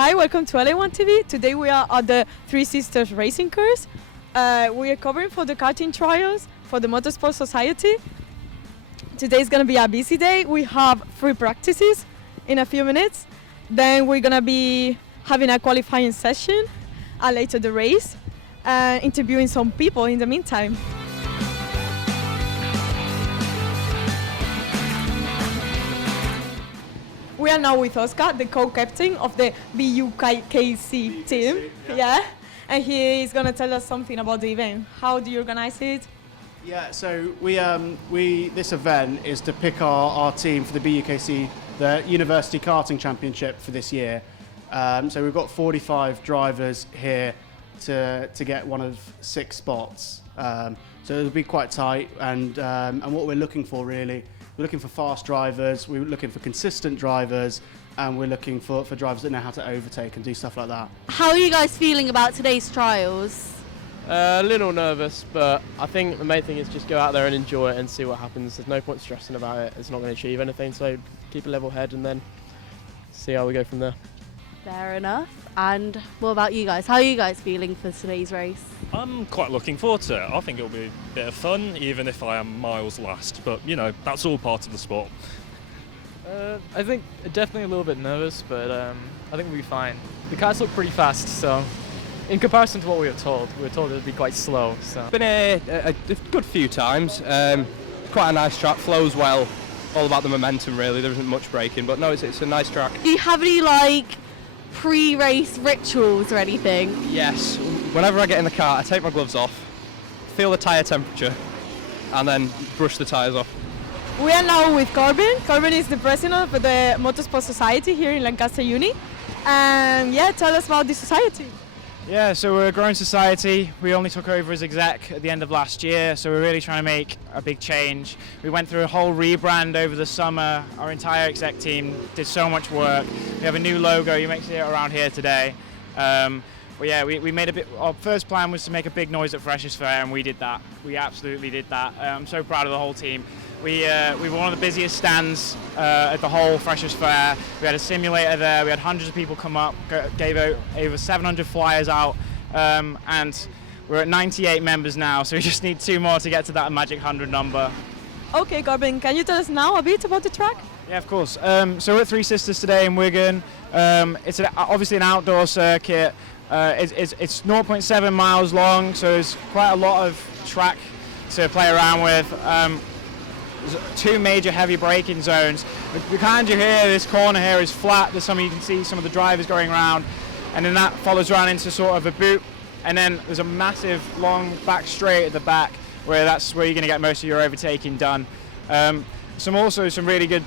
Hi, welcome to LA1 TV. Today we are at the Three Sisters Racing Course. We are covering for the karting trials for the Motorsports Society. Today is going to be a busy day. We have 3 practices in a few minutes. Then we're going to be having a qualifying session and later the race, interviewing some people in the meantime. We are now with Oscar, the co-captain of the BUKC team. Yeah, and he is going to tell us something about the event. How do you organize it? Yeah, so this event is to pick our team for the BUKC, the University Karting Championship for this year. So we've got 45 drivers here to get one of 6 spots. So it'll be quite tight, and what we're looking for really, we're looking for fast drivers, we're looking for consistent drivers, and we're looking for drivers that know how to overtake and do stuff like that. How are you guys feeling about today's trials? A little nervous, but I think the main thing is just go out there and enjoy it and see what happens. There's no point stressing about it. It's not going to achieve anything, so keep a level head and then see how we go from there. Fair enough. And what about you guys? How are you guys feeling for today's race? I'm quite looking forward to it. I think it'll be a bit of fun, even if I am miles last. But, you know, that's all part of the sport. I think definitely a little bit nervous, but I think we'll be fine. The cars look pretty fast, so in comparison to what we were told it would be quite slow. So Been a good few times. Quite a nice track, flows well. All about the momentum, really. There isn't much braking, but no, it's a nice track. Do you have any pre-race rituals or anything? Yes. Whenever I get in the car, I take my gloves off, feel the tyre temperature, and then brush the tyres off. We are now with Corbin. Corbin is the president of the Motorsports Society here in Lancaster Uni. And yeah, tell us about the society. Yeah, so we're a growing society. We only took over as exec at the end of last year, so we're really trying to make a big change. We went through a whole rebrand over the summer. Our entire exec team did so much work. We have a new logo. You may see it around here today. But yeah, we made a bit. Our first plan was to make a big noise at Freshers Fair, and we did that. We absolutely did that. I'm so proud of the whole team. We were one of the busiest stands at the whole Freshers Fair. We had a simulator there. We had hundreds of people come up, gave out over 700 flyers out, and we're at 98 members now. So we just need 2 more to get to that magic 100 number. Okay, Corbin, can you tell us now a bit about the track? Yeah, of course. So we're at Three Sisters today in Wigan. It's obviously an outdoor circuit. It's 0.7 miles long, so there's quite a lot of track to play around with. There's 2 major heavy braking zones. Behind you here, this corner here is flat. There's you can see some of the drivers going around, and then that follows around into sort of a boot, and then there's a massive long back straight at the back that's where you're going to get most of your overtaking done. Some really good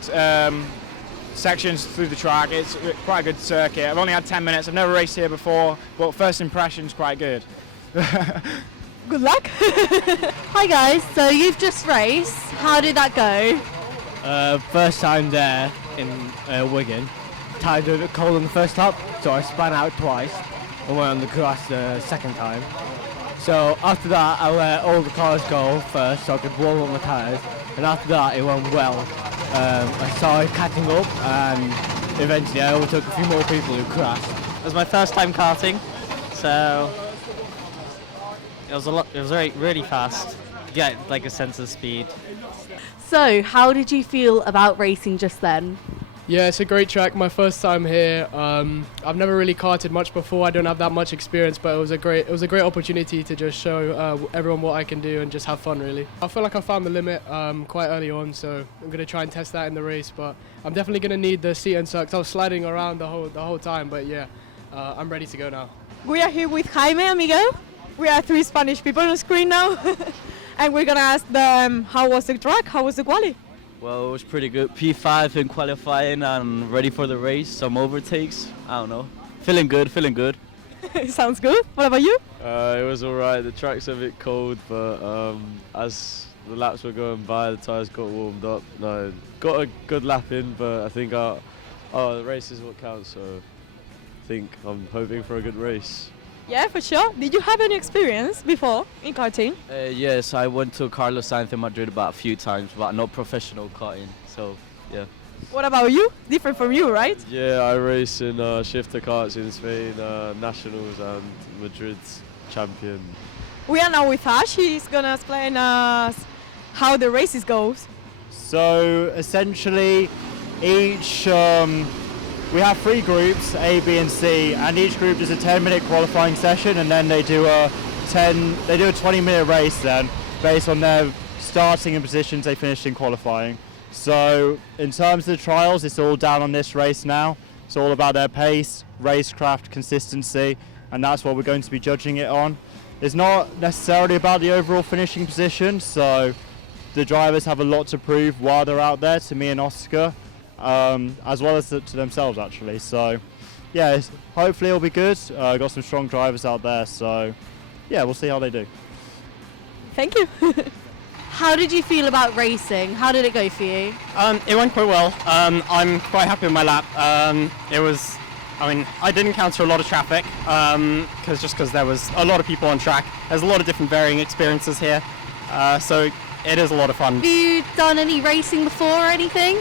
sections through the track. It's quite a good circuit. I've only had 10 minutes. I've never raced here before, but first impression's quite good. Good luck. Hi guys, so you've just raced. How did that go? First time there in Wigan. Tyres were a bit cold on the first lap, so I spun out twice and went on the grass the second time. So after that, I let all the cars go first so I could warm up my tyres, and after that it went well. I started catching up, and eventually I overtook a few more people who crashed. It was my first time karting, so it was really fast. You get a sense of speed. So, how did you feel about racing just then? Yeah, it's a great track. My first time here. I've never really karted much before. I don't have that much experience, but it was a great opportunity to just show everyone what I can do and just have fun, really. I feel like I found the limit quite early on, so I'm going to try and test that in the race. But I'm definitely going to need the seat and circs. I was sliding around the whole time, but yeah, I'm ready to go now. We are here with Jaime, amigo. We are 3 Spanish people on the screen now, and we're going to ask them how was the track, how was the quali? Well, it was pretty good. P5 in qualifying and ready for the race. Some overtakes. I don't know. Feeling good. Sounds good. What about you? It was alright. The track's a bit cold, but as the laps were going by, the tyres got warmed up. No, got a good lap in, but I think the race is what counts. So I think I'm hoping for a good race. Yeah, for sure. Did you have any experience before in karting? Yes, I went to Carlos Sainz in Madrid about a few times, but not professional karting. So, yeah. What about you? Different from you, right? Yeah, I race in shifter karts in Spain, nationals and Madrid champion. We are now with Ash. He's gonna explain us how the races goes. So essentially, each we have 3 groups, A, B, and C, and each group does a 10-minute qualifying session, and then they do a 20-minute race then, based on their starting and positions they finished in qualifying. So in terms of the trials, it's all down on this race now. It's all about their pace, racecraft, consistency, and that's what we're going to be judging it on. It's not necessarily about the overall finishing position, so the drivers have a lot to prove while they're out there to me and Oscar, as well as to themselves actually. So yeah, hopefully it'll be good. Got some strong drivers out there, so yeah, we'll see how they do. Thank you. How did you feel about racing? How did it go for you? It went quite well. I'm quite happy with my lap. I didn't encounter a lot of traffic because there was a lot of people on track. There's a lot of different varying experiences here, so it is a lot of fun. Have you done any racing before or anything?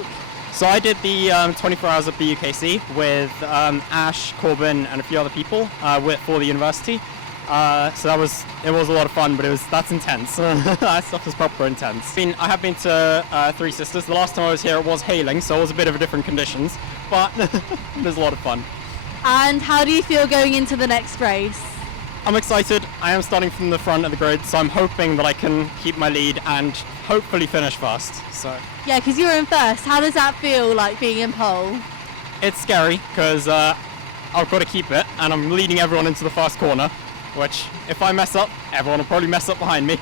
So I did the 24 hours at BUKC with Ash, Corbin, and a few other people for the university. So it was a lot of fun, but that's intense. That stuff is proper intense. I have been to Three Sisters. The last time I was here it was hailing, so it was a bit of a different conditions, but it was a lot of fun. And how do you feel going into the next race? I'm excited. I am starting from the front of the grid, so I'm hoping that I can keep my lead and hopefully finish first. So Yeah, because you were in first. How does that feel, like being in pole? it's scary because I've got to keep it, and I'm leading everyone into the first corner, which if I mess up, everyone will probably mess up behind me.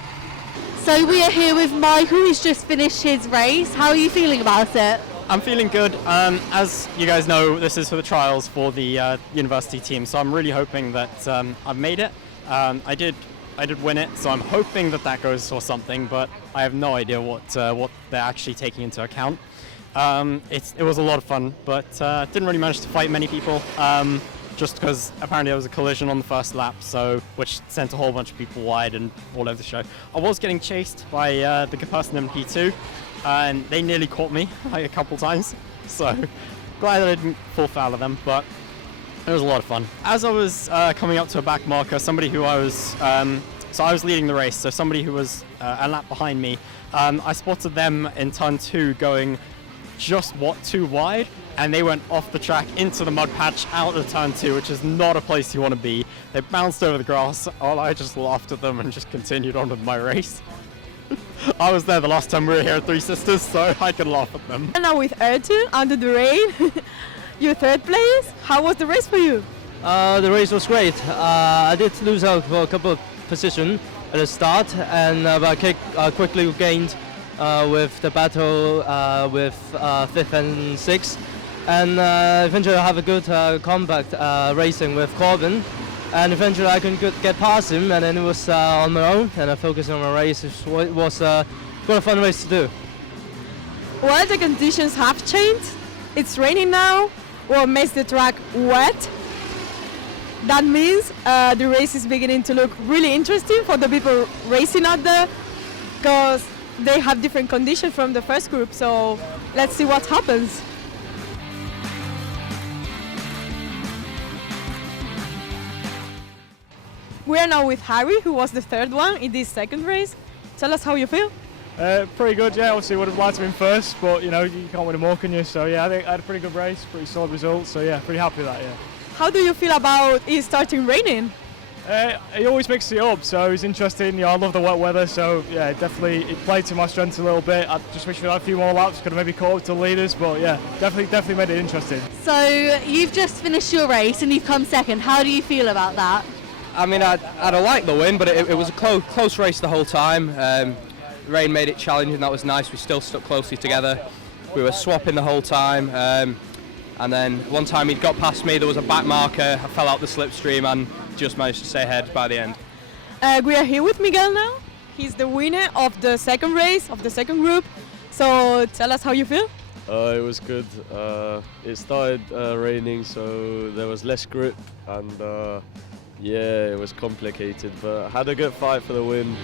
So we are here with Michael, who's just finished his race. How are you feeling about it? I'm feeling good. As you guys know, this is for the trials for the university team, so I'm really hoping that I've made it. I did win it, so I'm hoping that goes for something, but I have no idea what they're actually taking into account. It was a lot of fun, but didn't really manage to fight many people, just because apparently there was a collision on the first lap, which sent a whole bunch of people wide and all over the show. I was getting chased by the person in P2, and they nearly caught me like a couple times, so glad that I didn't fall foul of them, but it was a lot of fun. As I was coming up to a back marker, somebody who I was leading the race, so somebody who was a lap behind me, I spotted them in turn 2 going just too wide, and they went off the track into the mud patch out of turn 2, which is not a place you want to be. They bounced over the grass. I just laughed at them and just continued on with my race. I was there the last time we were here at Three Sisters, so I can laugh at them. And now with Ertun, under the rain, you're third place. How was the race for you? The race was great. I did lose out for a couple of positions at the start, and but I quickly gained with the battle with 5th and 6th. And eventually I have a good compact racing with Corbin. And eventually I can get past him, and then it was on my own, and I focused on my race. It was quite a fun race to do. Well, the conditions have changed. It's raining now, what makes the track wet. That means the race is beginning to look really interesting for the people racing out there, because they have different conditions from the first group, so let's see what happens. We are now with Harry, who was the third one in this second race. Tell us how you feel. Pretty good, yeah. Obviously would have liked to have been first, but you know, you can't win them all, can you? So yeah, I think I had a pretty good race, pretty solid results, so yeah, pretty happy with that, yeah. How do you feel about it starting raining? He always mixes it up, so it's interesting. You know, I love the wet weather, so yeah, definitely it played to my strengths a little bit. I just wish we had a few more laps, could have maybe caught up to the leaders, but yeah, definitely made it interesting. So you've just finished your race and you've come second. How do you feel about that? I mean, I'd have liked the win, but it was a close race the whole time. Rain made it challenging, that was nice. We still stuck closely together. We were swapping the whole time. And then one time he'd got past me, there was a back marker, I fell out the slipstream and just managed to stay ahead by the end. We are here with Miguel now. He's the winner of the second race, of the second group. So tell us how you feel. It was good. It started raining, so there was less grip, and yeah, it was complicated, but I had a good fight for the win.